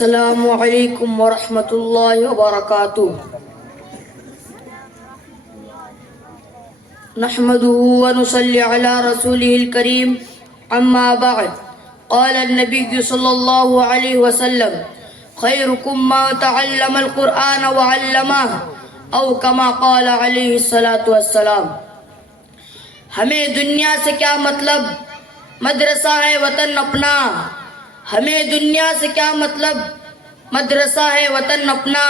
السلام علیکم ورحمۃ اللہ وبرکاتہ نحمده ونصلي على رسوله الكريم اما بعد قال النبي صلى الله عليه وسلم خيركم من تعلم القرآن وعلمه او كما قال عليه الصلاة والسلام۔ ہمیں دنیا سے کیا مطلب، مدرسہ ہے وطن اپنا۔ ہمیں دنیا سے کیا مطلب، مدرسہ ہے وطن اپنا۔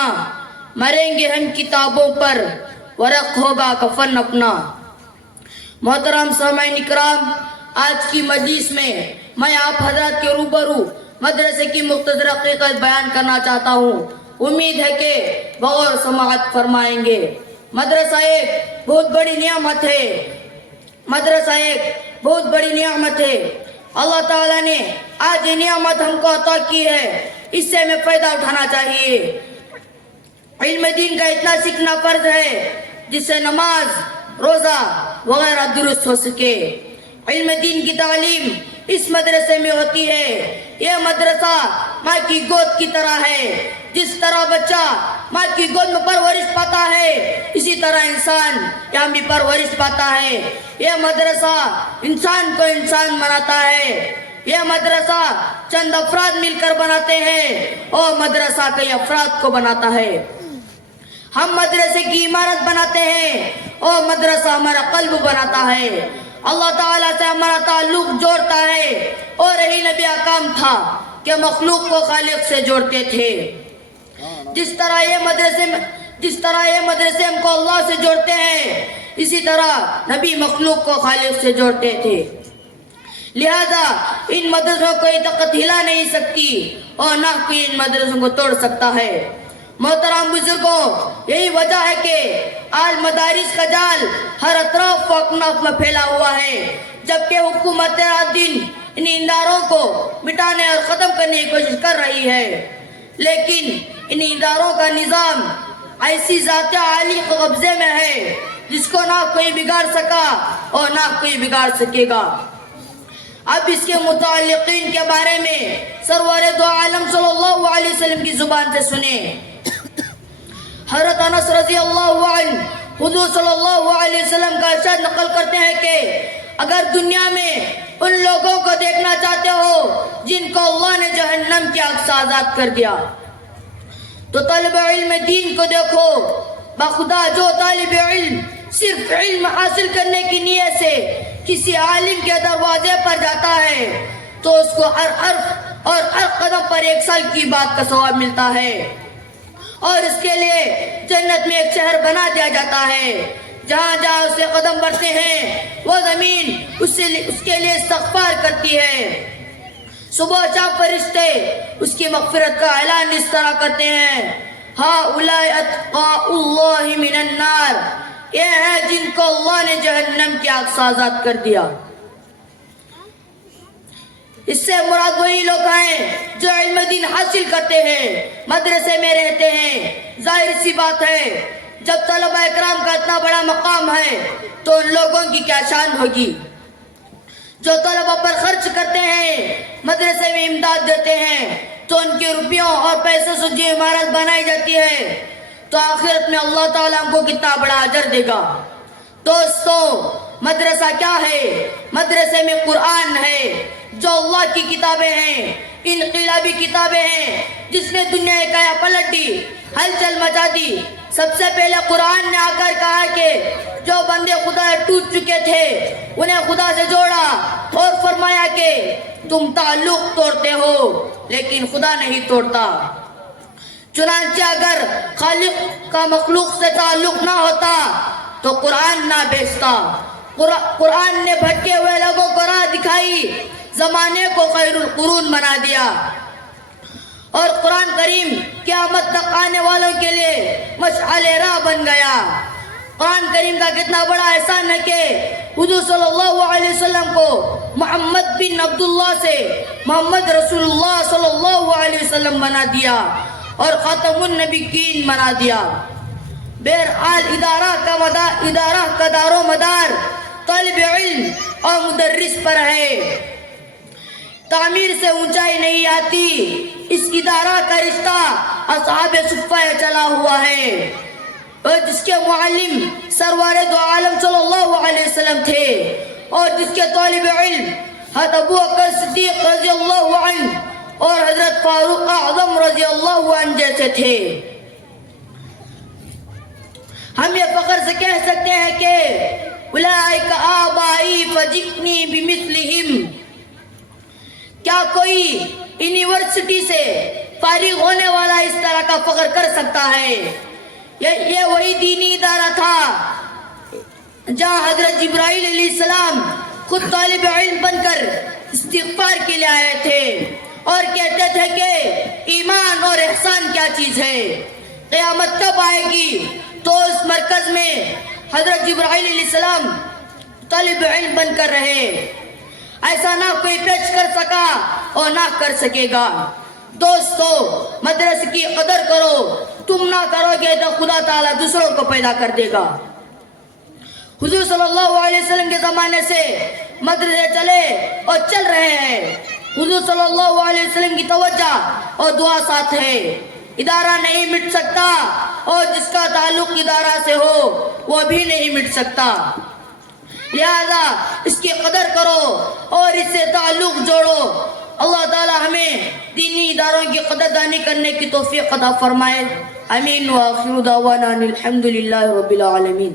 مریں گے ہم کتابوں پر، ورق ہوگا کفن اپنا۔ محترم سامعین اکرام، آج کی مجلس میں آپ حضرات کے روبرو مدرسے کی مختصر حقیقت بیان کرنا چاہتا ہوں۔ امید ہے کہ غور سماعت فرمائیں گے۔ مدرسہ ایک بہت بڑی نعمت ہے، مدرسہ ایک بہت بڑی نعمت ہے۔ اللہ تعالیٰ نے آج یہ نعمت ہم کو عطا کی ہے، اس سے ہمیں فائدہ اٹھانا چاہیے۔ علم دین کا اتنا سیکھنا فرض ہے جس سے نماز، روزہ وغیرہ درست ہو سکے۔ علم دین کی تعلیم اس مدرسے میں ہوتی ہے۔ یہ مدرسہ ماں کی گود کی طرح ہے۔ جس طرح بچہ ماں کی گود میں پرورش پاتا ہے، اسی طرح انسان یہاں بھی پرورش پاتا ہے۔ یہ مدرسہ انسان کو انسان بناتا ہے۔ یہ مدرسہ چند افراد مل کر بناتے ہیں اور مدرسہ کئی افراد کو بناتا ہے۔ ہم مدرسے کی عمارت بناتے ہیں اور مدرسہ ہمارا قلب بناتا ہے۔ اللہ تعالیٰ سے ہمارا تعلق جوڑتا ہے، اور یہی نبی کا کام تھا کہ مخلوق کو خالق سے جوڑتے تھے۔ جس طرح یہ مدرسے ہم کو اللہ سے جوڑتے ہیں، اسی طرح نبی مخلوق کو خالق سے جوڑتے تھے۔ لہذا ان مدرسوں کو یہ طاقت ہلا نہیں سکتی اور نہ کوئی ان مدرسوں کو توڑ سکتا ہے۔ محترم بزرگوں، یہی وجہ ہے کہ آج مدارس کا جال ہر اطراف و اکناف میں پھیلا ہوا ہے، جبکہ حکومت دین ان اداروں کو مٹانے اور ختم کرنے کی کوشش کر رہی ہے، لیکن ان اداروں کا نظام ایسی ذات عالی کے قبضے میں ہے جس کو نہ کوئی بگاڑ سکا اور نہ کوئی بگاڑ سکے گا۔ اب اس کے متعلقین کے بارے میں سرور دو عالم صلی اللہ علیہ وسلم کی زبان سے سنیں۔ حضرت انس رضی اللہ عنہ حضور صلی اللہ علیہ وسلم کا ارشاد نقل کرتے ہیں کہ اگر دنیا میں ان لوگوں کو دیکھنا چاہتے ہو جن کو اللہ نے جہنم کی آگ سے آزاد کر دیا، تو طالب علم دین کو دیکھو۔ بخدا جو طالب علم صرف علم حاصل کرنے کی نیت سے کسی عالم کے دروازے پر جاتا ہے تو اس کو ہر حرف اور ہر قدم پر 1 سال کی بات کا ثواب ملتا ہے، اور اس کے لیے جنت میں ایک شہر بنا دیا جاتا ہے۔ جہاں جہاں اس سے قدم بڑھتے ہیں وہ زمین اس کے لیے استغفار کرتی ہے۔ صبح شام فرشتے اس کی مغفرت کا اعلان اس طرح کرتے ہیں، ہؤلاء اتقاء اللہ من النار، یہ ہیں جن کو اللہ نے جہنم کی آگ سے آزاد کر دیا۔ اس سے مراد وہی لوگ ہیں جو علم دین حاصل کرتے ہیں، مدرسے میں رہتے ہیں۔ ظاہر سی بات ہے، جب طلبہ اکرام کا اتنا بڑا مقام ہے تو ان لوگوں کی کیا شان ہوگی جو طلبہ پر خرچ کرتے ہیں، مدرسے میں امداد دیتے ہیں، تو ان کے روپیوں اور پیسوں سے جو عمارت بنائی جاتی ہے تو آخرت میں اللہ تعالیٰ کو کتنا بڑا اجر دے گا۔ دوستو، مدرسہ کیا ہے؟ مدرسے میں قرآن ہے، جو اللہ کی کتابیں ہیں، انقلابی کتابیں ہیں جس نے دنیا کا پلٹ دی، ہلچل مچا دی۔ سب سے پہلے قرآن نے آ کر کہا کہ جو بندے خدا سے ٹوٹ چکے تھے انہیں خدا سے جوڑا، اور فرمایا کہ تم تعلق توڑتے ہو لیکن خدا نہیں توڑتا۔ چنانچہ اگر خالق کا مخلوق سے تعلق نہ ہوتا تو قرآن نہ بیچتا۔ قرآن نے بھٹکے ہوئے لوگوں کو راہ دکھائی، زمانے کو خیر القرون بنا دیا، اور قرآن کریم قیامت تک آنے والوں کے لیے مشعل راہ بن گیا۔ قرآن کریم کا کتنا بڑا احسان ہے کہ حضور صلی اللہ علیہ وسلم کو محمد بن عبداللہ سے محمد رسول اللہ صلی اللہ علیہ وسلم بنا دیا اور خاتم النبیین بنا دیا۔ بہرحال ادارہ کا دار و مدار طالب علم اور مدرس پر ہے۔ تعمیر سے اونچائی نہیں آتی. اس ادارہ کا رشتہ اصحاب صفہ چلا ہوا ہے اور جس کے معلم سرور دو عالم صلی اللہ علیہ وسلم تھے اور جس کے طالب علم حضرت ابو بکر صدیق رضی اللہ عنہ اور حضرت فاروق اعظم رضی اللہ عنہ جیسے تھے. ہم یہ فخر سے کہہ سکتے ہیں کہ اولئک آبائی فجئنی بمثلہم. کیا کوئی یونیورسٹی سے فارغ ہونے والا اس طرح کا فخر کر سکتا ہے؟ یہ وہی دینی ادارہ تھا جہاں حضرت جبرائیل علیہ السلام خود طالب علم بن کر استغفار کے لیے آئے تھے اور کہتے تھے کہ ایمان اور احسان کیا چیز ہے، قیامت کب آئے گی. تو اس مرکز میں حضرت جبرائیل علیہ السلام طالب علم بن کر رہے. ایسا نہ کوئی پیش کر سکا اور نہ کر سکے گا. دوستو، مدرسے کی قدر کرو. تم نہ کرو گے تو خدا تعالیٰ دوسروں کو پیدا کر دے گا. حضور صلی اللہ علیہ وسلم کے زمانے سے مدرسے چلے اور چل رہے ہیں. حضور صلی اللہ علیہ وسلم کی توجہ اور دعا ساتھ ہے. ادارہ نہیں مٹ سکتا اور جس کا تعلق ادارہ سے ہو وہ بھی نہیں مٹ سکتا. لہذا اس کی قدر کرو اور اس سے تعلق جوڑو. اللہ تعالی ہمیں دینی اداروں کی قدردانی کرنے کی توفیق عطا فرمائے. آمین. وآخر دعوانا الحمد للہ رب العالمین.